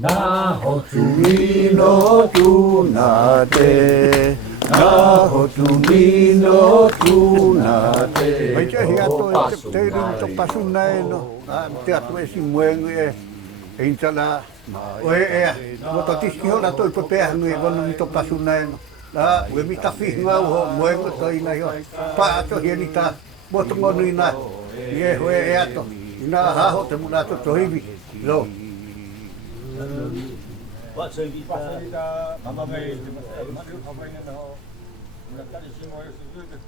那好主你诺主那的，那好主你诺主那的。Macam hiato teri untuk pasunai no, teatro esse moengo insala, bototis kio la to ipopea no ebono mito pasunai no, la wemita fihma o moengo to ina yo, pa to hienita botongo no ina, ye hoe ato, ina haho te mulato to hivi, lo. What so you mama may covering and all. That is more good.